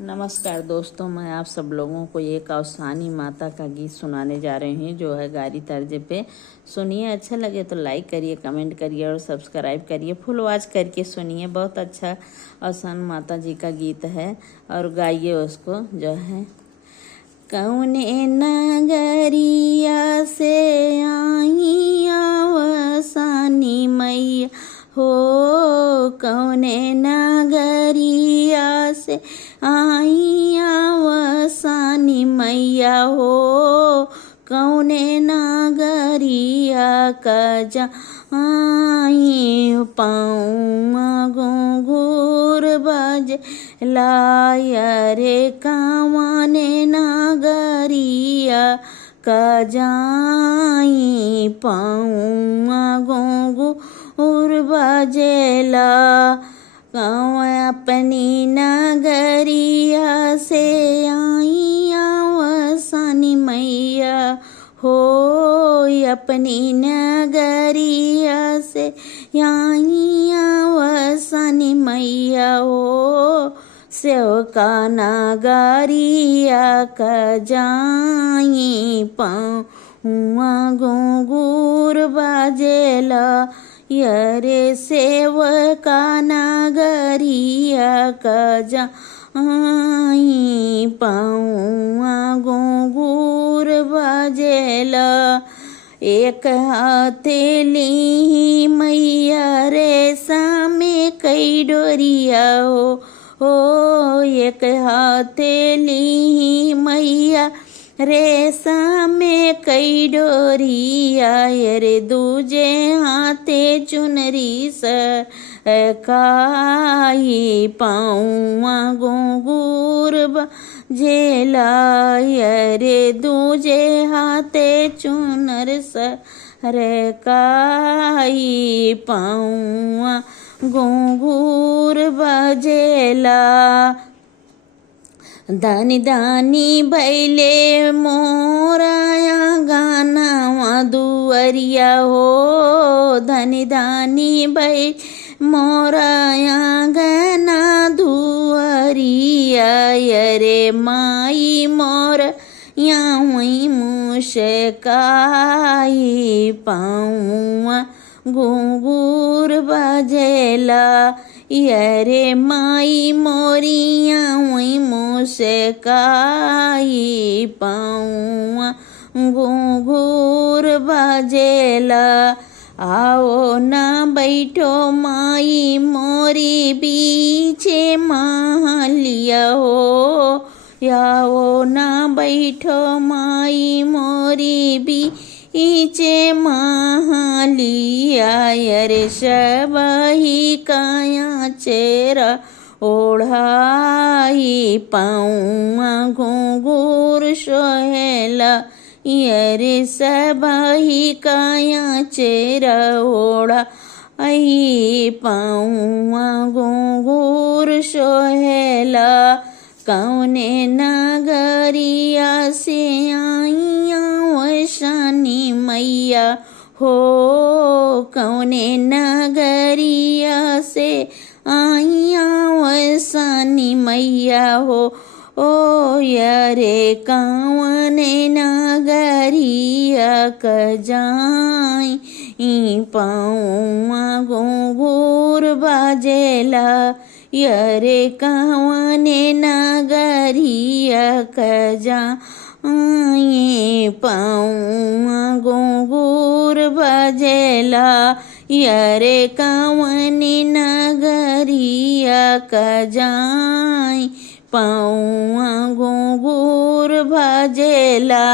नमस्कार दोस्तों, मैं आप सब लोगों को एक अवसानी माता का गीत सुनाने जा रही हूँ जो है गारी तर्ज पे। सुनिए, अच्छा लगे तो लाइक करिए, कमेंट करिए और सब्सक्राइब करिए, फुल वॉच करके सुनिए। बहुत अच्छा अवसान माता जी का गीत है और गाइए उसको जो है। कौने नगरिया से आई अवसानी मैया हो, कौने नगरिया से आई अवसानी मैया हो, कौने नगरिया का जाई पाऊँ घूंघूर बज लाया रे, कौने नगरिया का जाई पाऊँ घूंघूर बजेला, अपनी नगरिया से आई अवसानी मैया हो, अपनी नगरिया से आई अवसानी मैया हो, सेवका नगरिया का जाई पाऊँ घूंघूर बजेला, यरे सेवका नगरिया का जाई पाऊँ घूंघूर बजेला। एक हथेली मैया रेशम कई डोरिया हो, एक हथेली मैया रेशम कई डोरिया, रे दूजे हाथे चुनरी सरकाई पाऊँ घूंघूर बजेला, रे दूजे हाथे चुनर सरकाई पाऊँ घूंघूर बजेला। दानी दानी भैले मोराया गाना दुअरिया हो, धनी दानी भैल मोराया गाना दुअरिया, यरे माई मोर यावई मुशकाई पाऊँ घूंघूर बजेला, यरे माई मोरिया वही मुस्काई पाऊँ घूंघूर बजेला। आओ ना बैठो माई मोरी बीचे महलिया हो, आओ ना बैठो माई मोरी बीचे महलिया, यरे सबही काया चेरा ओढ़ाई पाऊँ घूंघूर सोहेला, यरे सबही काया चेरा ओढ़ाई पाऊँ घूंघूर सोहेला, कौने नगरिया से आई अवसानी मैया हो, कौने नगरिया से आई अवसानी मैया हो, ओ यरे कौने नगरिया का जाई पाऊँ घूंघूर बजेला, यरे कौने नगरिया का जाई पाऊँ घूंघूर बजेला, यरे कौने नगरिया का जाई पाऊँ घूंघूर बजेला।